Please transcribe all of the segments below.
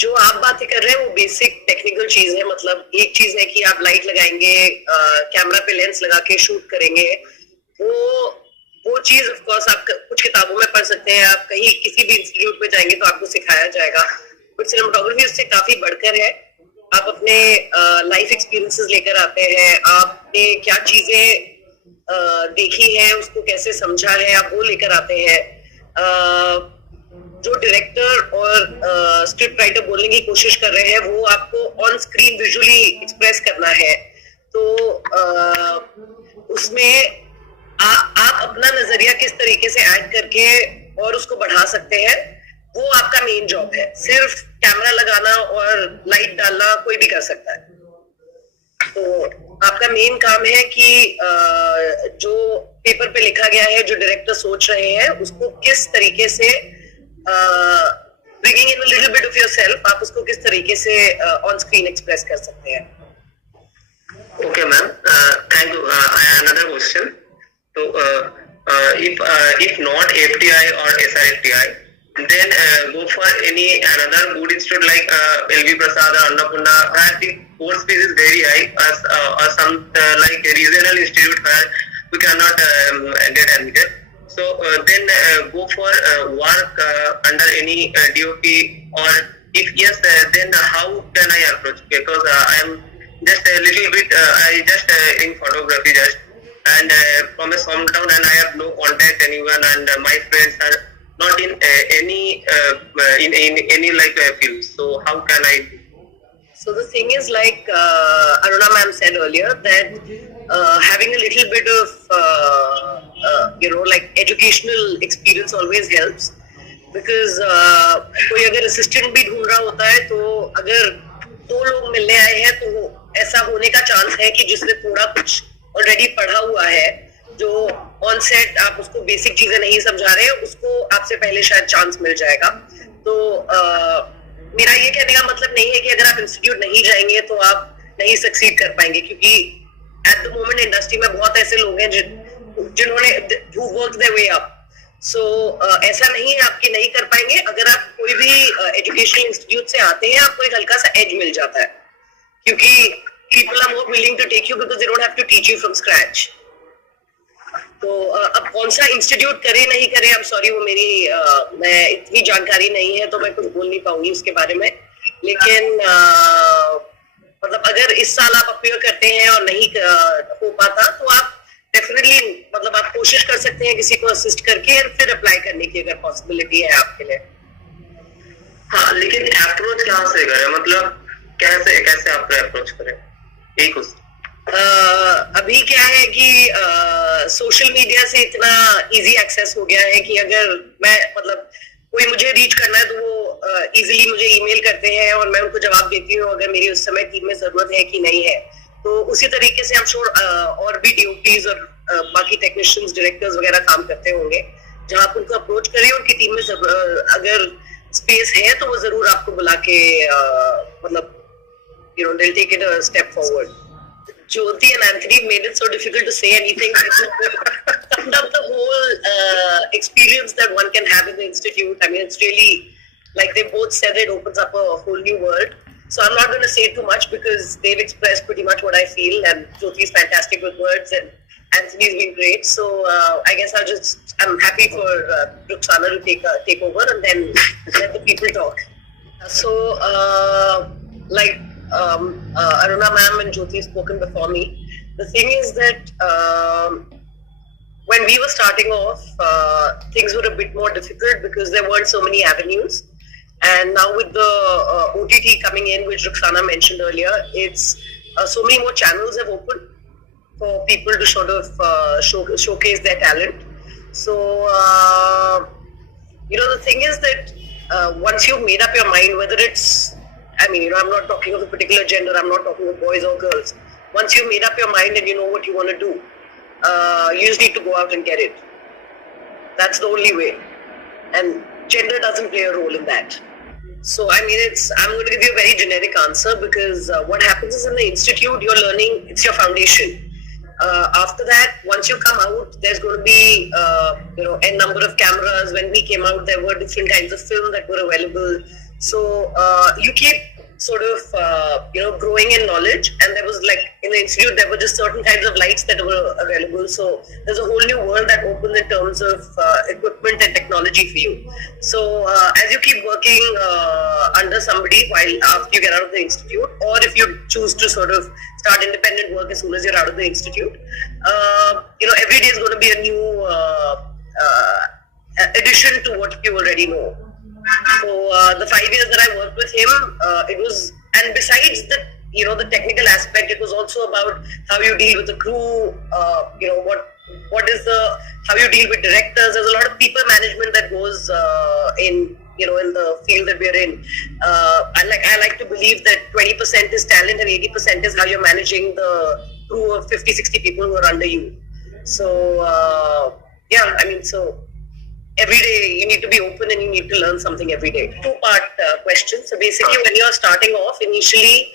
जो आप बातें कर रहे हैं वो बेसिक टेक्निकल चीज है. मतलब एक चीज है कि आप लाइट लगाएंगे, कैमरा पे लेंस लगा के शूट करेंगे. वो चीज ऑफ कोर्स आप कुछ किताबों में पढ़ सकते हैं, आप कहीं किसी भी इंस्टीट्यूट में जाएंगे तो आपको सिखाया जाएगा. बट सिनेमेटोग्राफी उससे काफी बढ़कर है. आप अपने लाइफ एक्सपीरियंसेस लेकर आते हैं, आपने क्या चीजें देखी है, उसको कैसे समझा है, आप वो लेकर आते हैं. जो डायरेक्टर और स्क्रिप्ट राइटर बोलने की कोशिश कर रहे हैं वो आपको ऑन स्क्रीन विजुअली एक्सप्रेस करना है. तो उसमें आप अपना नजरिया किस तरीके से ऐड करके और उसको बढ़ा सकते हैं, वो आपका मेन जॉब है. सिर्फ कैमरा लगाना और लाइट डालना कोई भी कर सकता है. तो आपका मेन काम है कि जो पेपर पे लिखा गया है, जो डायरेक्टर सोच रहे हैं, उसको किस तरीके से bringing in a little bit of yourself, आप उसको किस तरीके से ऑन स्क्रीन एक्सप्रेस कर सकते हैं. Okay, ma'am. Thank you. I have another question. So, if not FTI or SRFTI, then go for any another good institute like LV Prasad or Annapurna, where the course fees is very high, or some like a regional institute where we cannot get admitted. So then go for work under any DOP, or if yes, then how can I approach? Because I am just a little bit, I just in photography just, and from a small town, and I have no contact anyone, and my friends are not in any like field. So how can I? So the thing is, like Aruna ma'am said earlier, that having a little bit of like educational experience always helps, because कोई अगर assistant भी ढूंढ रहा होता है तो अगर 2 लोग मिलने आए हैं तो ऐसा होने का चांस है कि जिसने थोड़ा कुछ ऑलरेडी पढ़ा हुआ है, जो ऑन सेट आप उसको बेसिक चीजें नहीं समझा रहे, उसको आपसे पहले शायद चांस मिल जाएगा. तो मेरा ये कहने का मतलब नहीं है कि अगर आप इंस्टीट्यूट नहीं जाएंगे तो आप नहीं सक्सीड कर पाएंगे, क्योंकि एट द मोमेंट इंडस्ट्री में बहुत ऐसे लोग हैं जिन्होंने वर्क देयर वे अप. सो ऐसा नहीं है आपकी नहीं कर पाएंगे. अगर आप कोई भी एजुकेशनल इंस्टीट्यूट से आते हैं, आपको एक हल्का सा एज मिल जाता है, क्योंकि people are more willing to take you because they don't have to teach you from scratch. तो अब कौन सा इंस्टीट्यूट करे नहीं करे, अब सॉरी वो मेरी मैं इतनी जानकारी नहीं है तो मैं कुछ बोल नहीं पाऊंगी उसके बारे में. लेकिन मतलब अगर इस साल आप अपियर करते हैं और नहीं हो पाता तो आप डेफिनेटली मतलब आप कोशिश कर सकते हैं किसी को असिस्ट करके और फिर अप्लाई करने की अगर पॉसिबिलिटी है आपके लिए. हाँ, लेकिन अप्रोच कहाँ से करें, मतलब कैसे आप अप्रोच करें? अभी क्या है कि सोशल मीडिया से इतना इजी एक्सेस हो गया है कि अगर मैं मतलब कोई मुझे रीच करना है तो वो इजीली मुझे ईमेल करते हैं और मैं उनको जवाब देती हूँ अगर मेरी उस समय टीम में जरूरत है कि नहीं है. तो उसी तरीके से हम श्योर और भी डीओपीज और बाकी टेक्नीशियंस डायरेक्टर्स वगैरह काम करते होंगे, जहां आप उनको अप्रोच करें, उनकी टीम में अगर स्पेस है तो वो जरूर आपको बुला के मतलब they'll take it a step forward. Jyoti and Anthony made it so difficult to say anything. Summed up the whole experience that one can have in the institute. I mean, it's really, like they both said, it opens up a whole new world. So I'm not going to say too much because they've expressed pretty much what I feel, and Jyoti is fantastic with words and Anthony's been great. So I guess I'm happy for Ruxana to take over and then let the people talk. So like Aruna ma'am and Jyoti spoken before me. The thing is that when we were starting off, things were a bit more difficult because there weren't so many avenues. And now with the OTT coming in, which Ruxana mentioned earlier, it's so many more channels have opened for people to sort of showcase their talent. So, the thing is that once you've made up your mind, whether it's, I'm not talking of a particular gender, I'm not talking of boys or girls. Once you've made up your mind and you know what you want to do, you just need to go out and get it. That's the only way. And gender doesn't play a role in that. So, I'm going to give you a very generic answer because what happens is in the institute, you're learning, it's your foundation. After that, once you come out, there's going to be, a number of cameras. When we came out, there were different kinds of film that were available. So you keep sort of growing in knowledge, and there was like in the institute there were just certain kinds of lights that were available, so there's a whole new world that opened in terms of equipment and technology for you. So as you keep working under somebody while after you get out of the institute, or if you choose to sort of start independent work as soon as you're out of the institute, every day is going to be a new addition to what you already know. So the 5 years that I worked with him, it was, and besides the technical aspect, it was also about how you deal with the crew. What is how you deal with directors. There's a lot of people management that goes in the field that we're in. I like to believe that 20% is talent and 80% is how you're managing the crew of 50-60 people who are under you. So so every day you need to be open and you need to learn something every day. Two-part question. So basically, when you're starting off, initially,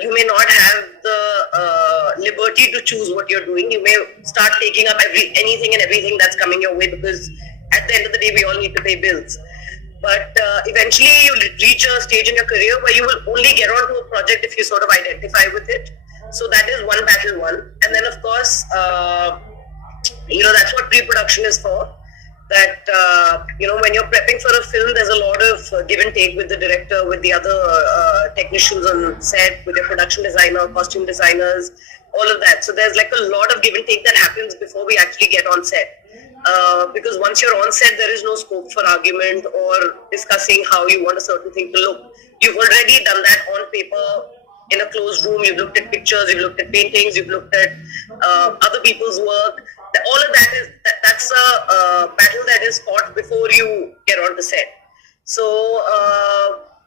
you may not have the liberty to choose what you're doing. You may start taking up anything and everything that's coming your way, because at the end of the day, we all need to pay bills. But eventually, you reach a stage in your career where you will only get onto a project if you sort of identify with it. So that is one battle won. And then, of course, that's what pre-production is for. That when you're prepping for a film, there's a lot of give and take with the director, with the other technicians on set, with your production designer, costume designers, all of that. So there's like a lot of give and take that happens before we actually get on set. Because once you're on set, there is no scope for argument or discussing how you want a certain thing to look. You've already done that on paper in a closed room. You've looked at pictures, you've looked at paintings, you've looked at other people's work. All of that's a battle that is fought before you get on the set. So,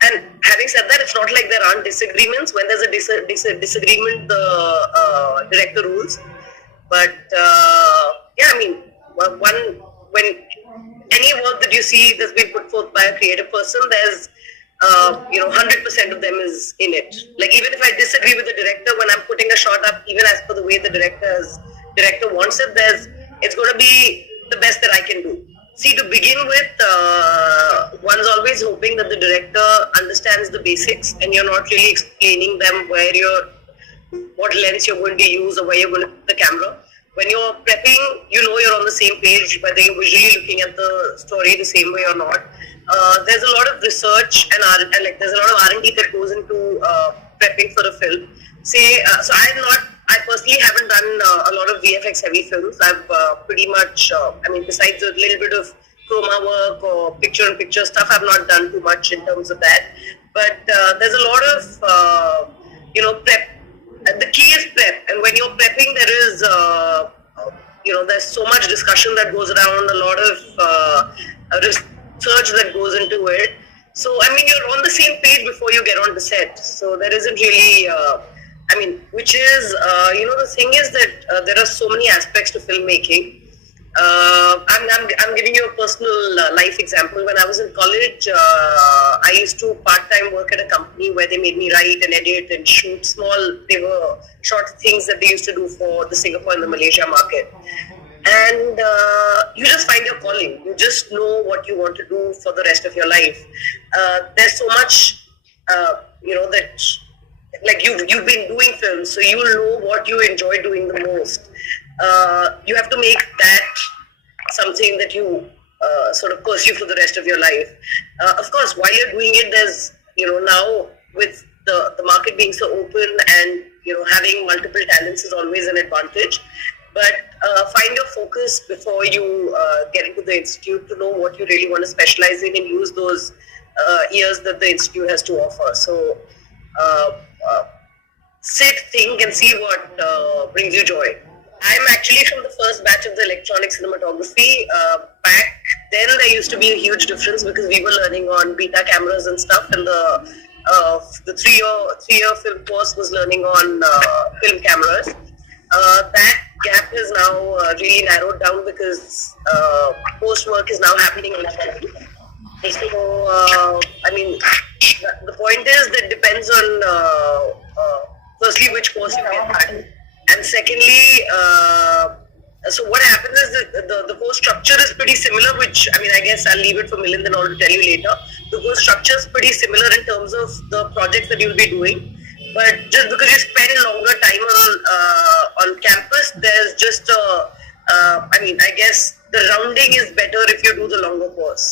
and having said that, it's not like there aren't disagreements. When there's a disagreement, the director rules. But when any work that you see that's been put forth by a creative person, there's 100% of them is in it. Like, even if I disagree with the director, when I'm putting a shot up, even as per the way the director wants it, it's going to be the best that I can do. See, to begin with, one's always hoping that the director understands the basics and you're not really explaining them what lens you're going to use or where you're going to put the camera. When you're prepping, you're on the same page, whether you're visually looking at the story the same way or not. There's a lot of research and there's a lot of R&D that goes into prepping for a film. I personally haven't done a lot of VFX heavy films. I've pretty much, besides a little bit of chroma work or picture-in-picture stuff, I've not done too much in terms of that. But there's a lot of, prep. The key is prep. And when you're prepping, there is, there's so much discussion that goes around, a lot of research that goes into it. So, you're on the same page before you get on the set. So there isn't really... which is, the thing is that there are so many aspects to filmmaking. I'm giving you a personal life example. When I was in college, I used to part-time work at a company where they made me write and edit and shoot they were short things that they used to do for the Singapore and the Malaysia market. And you just find your calling. You just know what you want to do for the rest of your life. There's so much, that... Like you've been doing films, so you know what you enjoy doing the most. You have to make that something that you sort of pursue for the rest of your life. Of course, while you're doing it, there's now with the market being so open and having multiple talents is always an advantage. But find your focus before you get into the institute to know what you really want to specialize in and use those years that the institute has to offer. So. Sit, think, and see what brings you joy. I'm actually from the first batch of the electronic cinematography. Back then, there used to be a huge difference because we were learning on beta cameras and stuff, and the three-year film course was learning on film cameras. That gap has now really narrowed down because post work is now happening in film. So, the point is that depends on firstly which course you get back, and secondly So what happens is that the course structure is pretty similar, which I mean, I guess I'll leave it for Milind and all to tell you later. The course structure is pretty similar in terms of the projects that you'll be doing, but just because you spend longer time on campus, there's just I mean, I guess the rounding is better if you do the longer course.